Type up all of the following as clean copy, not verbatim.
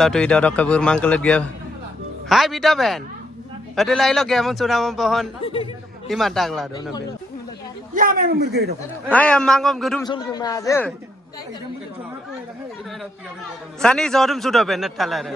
Lalu itu ada kabur mangkel lagi. Hai Bida Ben. Ada lain lagi yang sudah mempohon. Iman tak lah dong nabil. Ya memang begitu. Hai mangkom gedum sul cuma aja. Sani jodoh sudah Ben talar.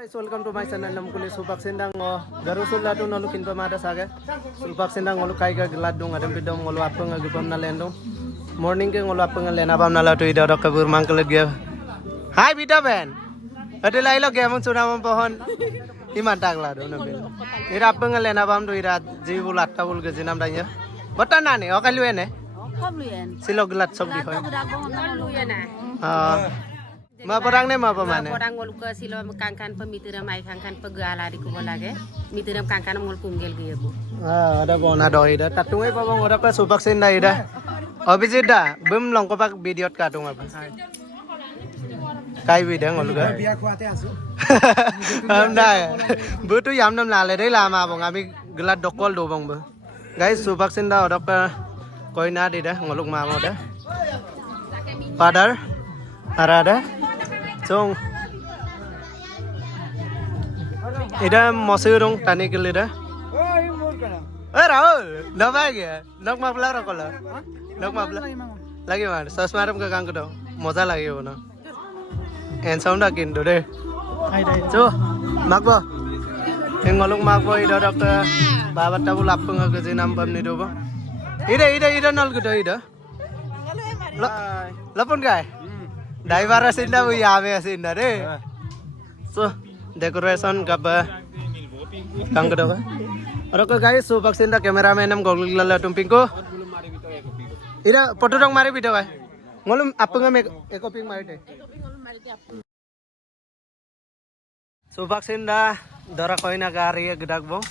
Guys, welcome to my channel. Namkuli Sulpak Sindang garu sulla tu nolu kinpa mada saga. Sulpak Sindang ngolu kai ga geladung adam bidom ngolu apa ngagupam na lendong. Morning ke ngolu apa ngalena pam na la tu ida dok kabur mangkel lagi. Hai Bida Ben. Ada lain lagi yang sudah mempohon. Iman tak lah dong nabil. Ira apa ngalena pam tu ira jibul atta bul ke jinam danya. Batan nani okalu ene. Silo gelat sok di hoy. Ma perang ne ma pamane. Orang ngol ke silo kangkan pemitiram ai kangkan pegala di kubo lage. Mitiram kangkan ngol kunggel ge bu. Ada bona doi da tatungai pa bang ora ka Sulpak Sindang ida. Abijit da bem long ko pak video katung apa. Kai video ngol ga. Biar kuat ya su. Amda. Butu yam nam la le dai la ma bang ami gelat dokol do bang ba. Guys Sulpak Sindang ora ka koina di da ngoluk ma mo da. Padar arada. Song ida mosurung tani kelida. Rahul, nak lagi? Nak mabla rakola? Nak mabla? Lagi mana? Sasmaram ke kang kedo, moza lagi mana? En sound akin do deh. So, makbo. Engolong makbo ida dokter. Babat tahu lapeng ke sinam pam ni do ba? Ida nol kedo ida. Lapun kai? Driver asinda bu yame asinda re. So decoration kab kang kedo ka. Aro guys Sulpak Sindang cameraman nam gogol lala tumpingko. Ida foto dong mari video ka. Ngolum apeng me ekoping mari de. Sulpak Sindang dora koina gari gedak bo.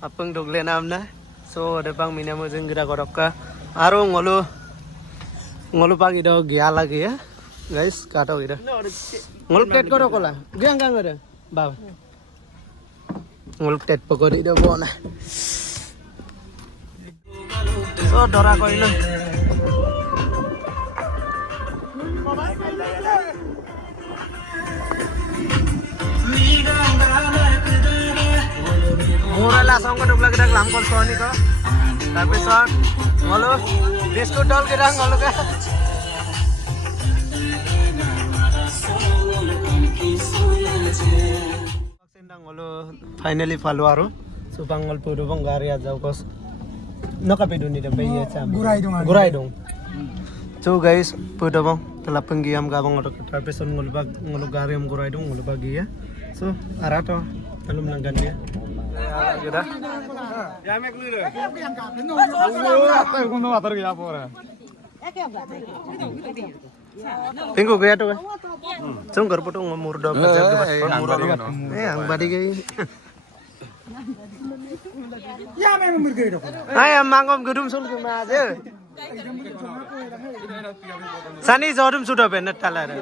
Apeng dogle namna. So depang minamo jeng gedak orok ka. Aro ngolu pagi do gya lagi ya. Guys, kata gitu. Nguluk tet kau dokola, giang kang ada, bawa. Nguluk tet pokok di depan nah. So dora kau ini. Murah lah, song kau dua kita langkor soalnya kau. Tapi soal nguluk biskut dol kita nguluk ya. Sindang ngolo finally follow aro supangol pudo bang gari aja kos nakapedo ni dambe ya cham gurai dong so guys pudo bang telah penggiam gabang ngolo trapeson ngolo gari am gurai dong ngolo bagi ya so arato alum nanggan dia ya ya mek lu deh apa yang kono atar ya pora Tengok gaya tuh kan, cung kerupuk tuh ngomur dong, ang badi gay. Ya memang begitu. Hai mangkom gedum sul cuma aja. Sani jodoh sudah bener talar.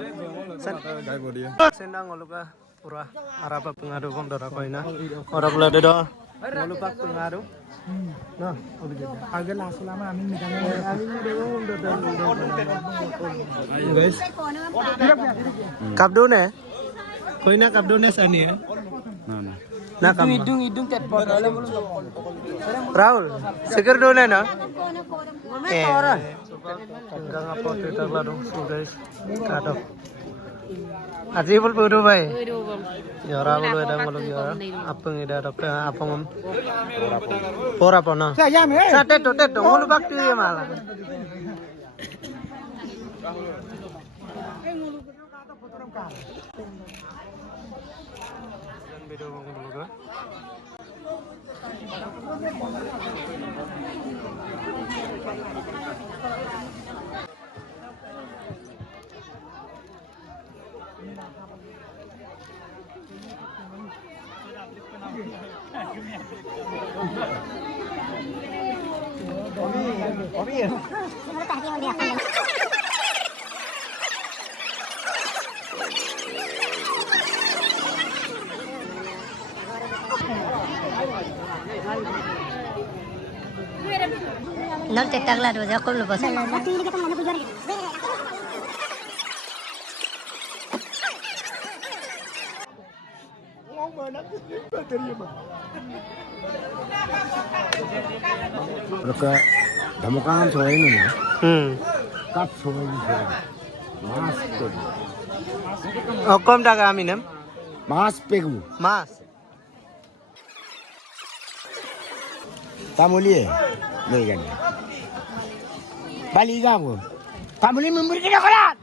Sindang ngoluka pura arapa pengaruh kom dora koina. Orang belada do ngoluka pengaruh. Nah, Agak lah selama amin megang. guys. Kabdo ne? Koina kabdo ne sani ya? Nah, Hidung tet pot. Rahul, seger do ne na? Enggak apa kita lah dong, guys. Kado. Aji pun pudu bay. Ya Rahul ada malu ya. Apa ngida apa ngom? Pora pona. Saya me. Sa tet ngolu bakti ya malah. Video ngomong dulu. Nol tetak lah dosa kom lupa. 그렇게 넘어가는 소리는 값 소리 마스 Kom daga aminem. 마스 빼고 Mas. tamulie 내가 빨리 가고 tamulie memberikan kolat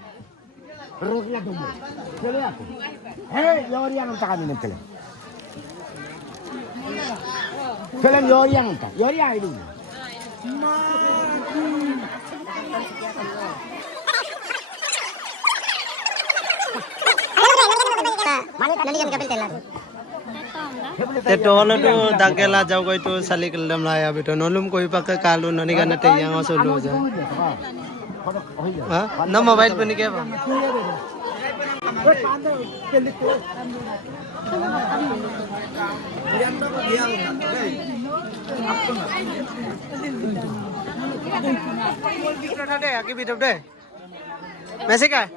ruknya tunggu kele aku yori yang tak kami kele kele yori yang tak yori yang itu Te tolo tu dangkela jau koi tu sali kelam la ya beto nolum koi pakai kalu nani kana te yang osolo ja. Ha? Na mobile pe ni ke ba? Aki bidap deh. Masih kah?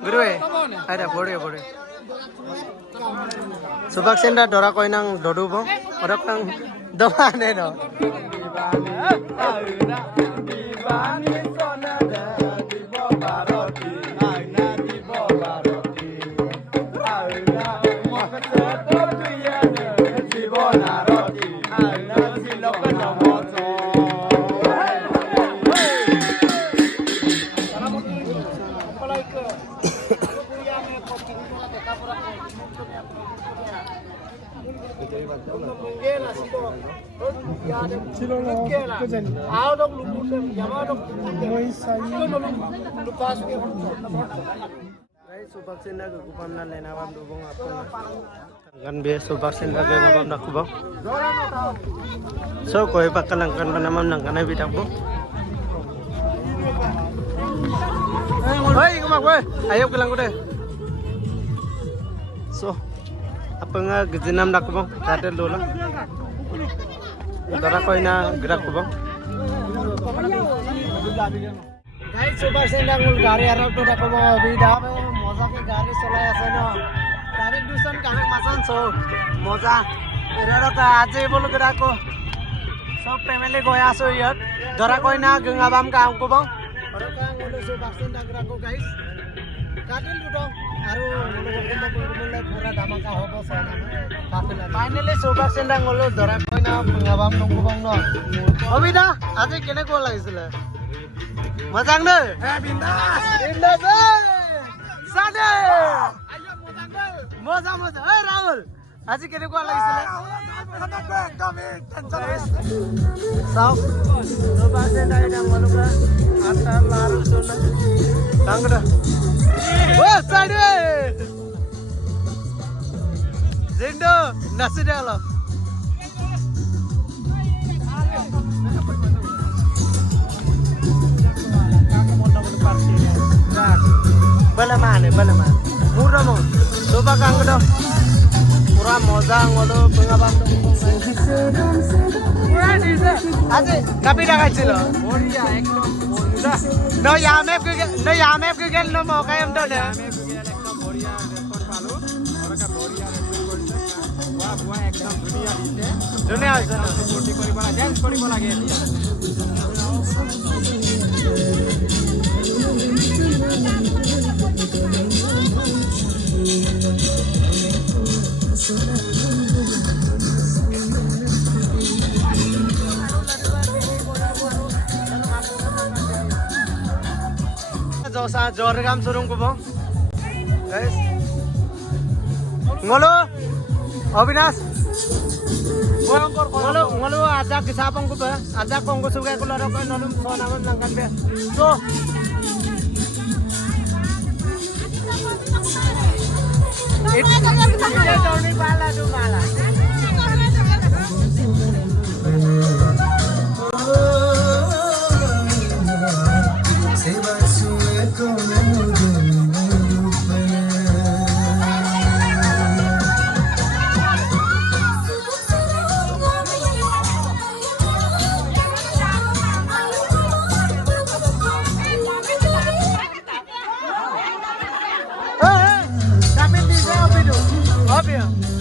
Guru ada boleh. Subak senda dora koi nang dodu bang, orang nang domane no. Subak senda ke kupam na lena bam dubong apa kan be subak senda ke ngabam nak kubang so koi pakalang kan panamam nang kana bidak bo hoi kumak we ayo kelang kude so apa nga gejinam nak kubang kadel dola dara koi na gerak kubang guys subak senda ngul gari arab to dako mo bida moza ke gari solai ase no direct dusan kame masan so moza eraro ka aje bol gerako so family goya so yat dara koi na gangabam ka angko bang oro ka ngulu subak senda gerako guys kadil dudo aru ngulu gomba pungumule pura dhamaka hobo sana kapila finally subak senda ngulu dara koi na gangabam nungku bang no obida aje kene ko lagisile Mazang deh. Bindas. Bindas. Sade. Ayo mazang deh. Moza. Rahul. Aji kene ko lagi sila. Kami tension. Sao. Coba senda yang maluka. Atta laru sona. Tangda. Oh sade. Zindo nasidalo. Balaman. Murah mo. Coba kang do. Murah moza ngolo pengabam do. Murah dise. Aje kapi dah kacilo. Boria ekdom boria. No yamep ke gel no mo kayam do le. Boria record palu. Oraka boria record korse. Wa ekdom dunia dise. Dunia ase na. Poti kori bala dance kori bala ge dia. Josa jorgam surung ko bang guys ngolo Avinash ngolo ajak kisapang ko ba ajak kong gusto ko laro ko nolum sonaman lang kan be so itu Tony pala do mala Obvious.